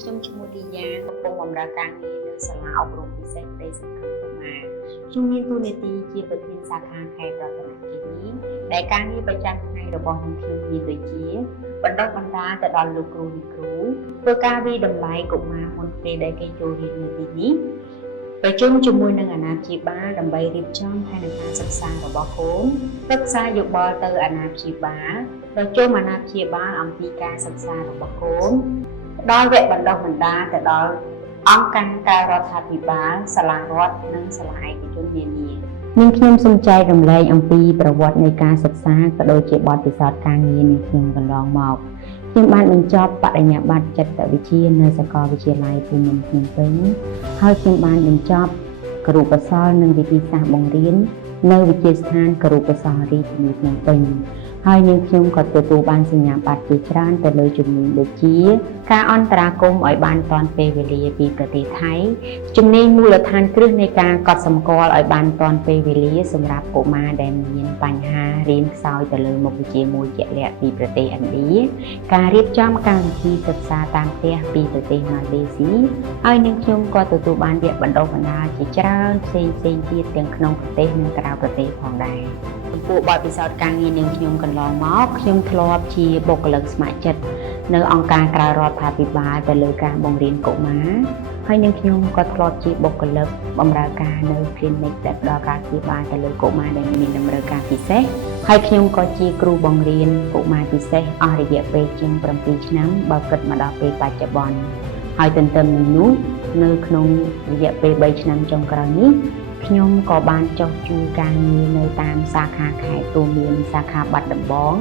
ខ្ញុំឈ្មោះលីយ៉ាកំពុងបម្រើការងារនៅសាលាអប់រំពិសេសក្តីសង្ឃឹមកុមារខ្ញុំមានតួនាទីជាប្រធានសាខាខេត្តរតនគិរីដែលការងារប្រចាំថ្ងៃរបស់ខ្ញុំមានដូចជាបណ្ដុះបណ្ដាលទៅដល់លោកគ្រូអ្នកគ្រូធ្វើការវិតម្លៃកុមារមុនពេលដែលគេចូលរៀននៅទីនេះប្រជុំជាមួយនឹងអាណាព្យាបាលដើម្បីរៀបចំផែនការសិក្សារបស់កូនប្រឹក្សាយោបល់ទៅអាណាព្យាបាលប្រជុំអាណាព្យាបាលអំពីការសិក្សារបស់កូនផ្ដល់វគ្គបណ្ដុះបណ្ដាលទៅដល់អង្គការរដ្ឋាភិបាលសាលារដ្ឋនិងសាលាឯកជននានានិងខ្ញុំសូមចែករំលែកអំពីប្រវត្តិនៃការសិក្សាក៏ដូចជាបទពិសោធន៍ការងារនៃខ្ញុំកន្លងមកខ្ញុំបានបញ្ចប់បរិញ្ញាបត្រចិត្តវិទ្យានៅសាកលវិទ្យាល័យភូមិន្ទភ្នំពេញហើយខ្ញុំបានបញ្ចប់គរុកោសល្យនិងវិធីសាស្ត្របង្រៀននៅវិទ្យាស្ថានគរុកោសល្យរាជធានីភ្នំពេញហើយនាងខ្ញុំក៏ទទួលបានសញ្ញាបត្រជាច្រើនទៅលើជំនាញដូចជាការអន្តរាគមន៍ឲ្យបានទាន់ពេលវេលាពីប្រទេសថៃជំនាញមូលដ្ឋានគ្រឹះនៃការកត់សម្គាល់ឲ្យបានទាន់ពេលវេលាសម្រាប់កុមារដែលមានបញ្ហារៀនខ្សោយទៅលើមុខវិជ្ជាមួយជាក់លាក់ពីប្រទេសឥណ្ឌាការរៀបចំកម្មវិធីសិក្សាតាមផ្ទះពីប្រទេសម៉ាឡេស៊ីហើយនាងខ្ញុំក៏ទទួលបានវគ្គបណ្ដុះបណ្ដាលជាច្រើនផ្សេងទៀតទាំងក្នុងប្រទេសនិងក្រៅប្រទេសផងដែរចំពោះបទពិសោធន៍ការងារនាងខ្ញុំកន្លងមកខ្ញុំធ្លាប់ជាបុគ្គលិកស្ម័គ្រចិត្តនៅអង្គការក្រៅរដ្ឋាភិបាលទៅលើការបង្រៀនកុមារហើយនាងខ្ញុំក៏ធ្លាប់ជាបុគ្គលិកបម្រើការនៅ clinic ដែលផ្ដល់ការព្យាបាលទៅលើកុមារដែលមានតម្រូវការពិសេសហើយខ្ញុំក៏ជាគ្រូបង្រៀនកុមារពិសេសអស់រយៈពេលជាង7ឆ្នាំបើគិតមកដល់ពេលបច្ចុប្បន្នហើយទន្ទឹមនឹងនោះនៅក្នុងរយៈពេល3ឆ្នាំចុងក្រោយនេះខ្ញុំក៏បានចុះជួយការងារនៅតាមសាខាខេត្តទូមានសាខាបាត់ដំបង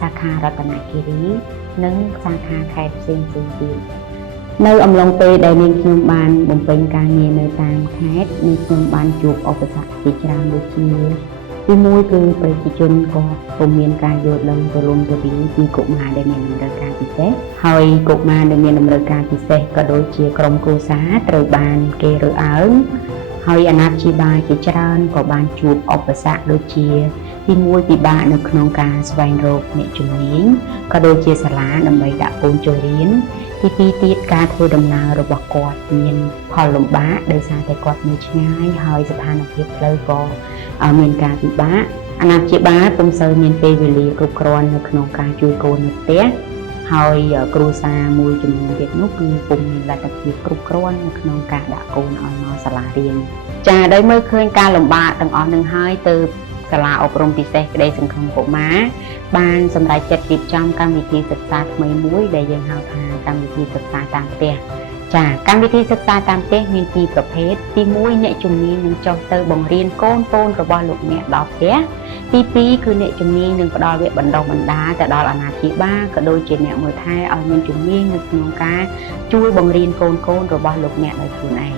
សាខារតនគិរីនិងសាខាខេត្តផ្សេងទៀតនៅអំឡុងពេលដែលនាងខ្ញុំបានបំពេញការងារនៅតាមខេត្តនាងខ្ញុំបានជួបឧបសគ្គជាច្រើនដូចជាទីមួយគឺប្រជាជនក៏ពុំមានការយល់ដឹងទូលំទូលាយពីកុមារដែលមានតម្រូវការពិសេសហើយកុមារដែលមានតម្រូវការពិសេសក៏ដូចជាក្រុមគ្រួសារត្រូវបានគេរើសអើងហើយអាណាព្យាបាលជាច្រើនក៏បានជួបឧបសគ្គដូចជាទីមួយពិបាកនៅក្នុងការស្វែងរកអ្នកជំនាញក៏ដូចជាសាលាដើម្បីដាក់កូនចូលរៀនទីពីរទៀតការធ្វើដំណើររបស់គាត់មានផលលំបាកដោយសារតែគាត់នៅឆ្ងាយហើយស្ថានភាពផ្លូវក៏មានការពិបាកអាណាព្យាបាលពុំសូវមានពេលវេលាគ្រប់គ្រាន់នៅក្នុងការជួយកូននៅផ្ទះហើយគ្រួសារមួយចំនួនទៀតនោះគឺពុំមានលទ្ធភាពគ្រប់គ្រាន់នៅក្នុងការដាក់កូនឲ្យមកសាលារៀនចាដោយមើលឃើញការលំបាកទាំងអស់នឹងហើយទៅសាលាអប់រំពិសេសក្តីសង្ឃឹមកុមារបានសម្រេចចិត្តរៀបចំកម្មវិធីសិក្សាថ្មីមួយដែលយើងហៅថាកម្មវិធីសិក្សាតាមផ្ទះចាកម្មវិធីសិក្សាតាមផ្ទះមានពីរប្រភេទទី1អ្នកជំនាញនឹងចុះទៅបង្រៀនកូនរបស់លោកអ្នកដល់ផ្ទះទី2គឺអ្នកជំនាញនឹងផ្ដល់វគ្គបណ្ដុះបណ្ដាលទៅដល់អាណាព្យាបាលក៏ដូចជាអ្នកមើលថែឲ្យមានជំនាញនៅក្នុងការជួយបង្រៀនកូនរបស់លោកអ្នកដោយខ្លួនឯង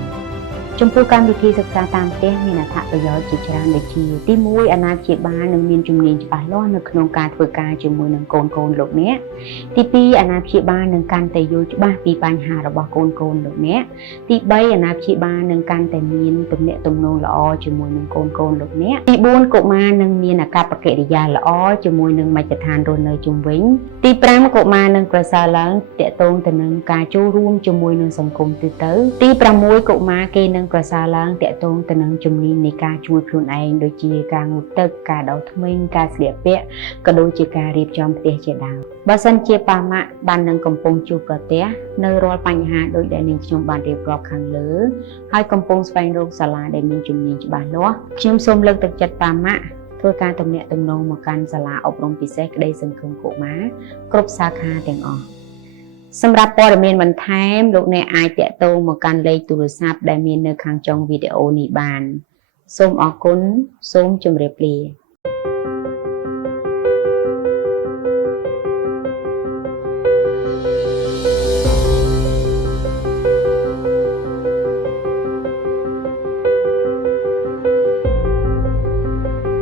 ចំពោះកម្មវិធីសិក្សាតាមផ្ទះមានអត្ថប្រយោជន៍ជាច្រើនដូចជាទី1អាណាព្យាបាលនឹងមានជំនាញច្បាស់លាស់នៅក្នុងការធ្វើការជាមួយនឹងកូនលោកអ្នកទី2អាណាព្យាបាលនឹងកាន់តែយល់ច្បាស់ពីបញ្ហារបស់កូនលោកអ្នកទី3អាណាព្យាបាលនឹងកាន់តែមានទំនាក់ទំនងល្អជាមួយនឹងកូនលោកអ្នកទី4កុមារនឹងមានអាកប្បកិរិយាល្អជាមួយនឹងមជ្ឈដ្ឋានរស់នៅជុំវិញទី5កុមារនឹងប្រសើរឡើងទាក់ទងទៅនឹងការចូលរួមជាមួយនឹងសង្គមទូទៅទី6កុមារគេនឹងប្រសើរឡើងទាក់ទងទៅនឹងជំនាញនៃការជួយខ្លួនឯងដូចជាការងូតទឹកការដោតធ្មេញការស្លៀកពាក់ក៏ដូចជាការរៀបចំផ្ទះជាដើមបើសិនជាប៉ាម៉ាក់បាននឹងកំពុងជួបប្រទះនៅរាល់បញ្ហាដូចដែលនាងខ្ញុំបានរៀបរាប់ខាងលើហើយកំពុងស្វែងរកសាលាដែលមានជំនាញច្បាស់លាស់ខ្ញុំសូមលើកទឹកចិត្តប៉ាម៉ាក់ធ្វើការទំនាក់ទំនងមកកាន់សាលាអប់រំពិសេសក្តីសង្ឃឹមកុមារគ្រប់សាខាទាំងអស់សម្រាប់ព័ត៌មានបន្ថែមលោកអ្នកអាចតាក់ទងមកកាន់លេខទូរស័ព្ទដែលមាននៅខាងចុងវីដេអូនេះបានសូមអរគុណសូមជម្រាបលា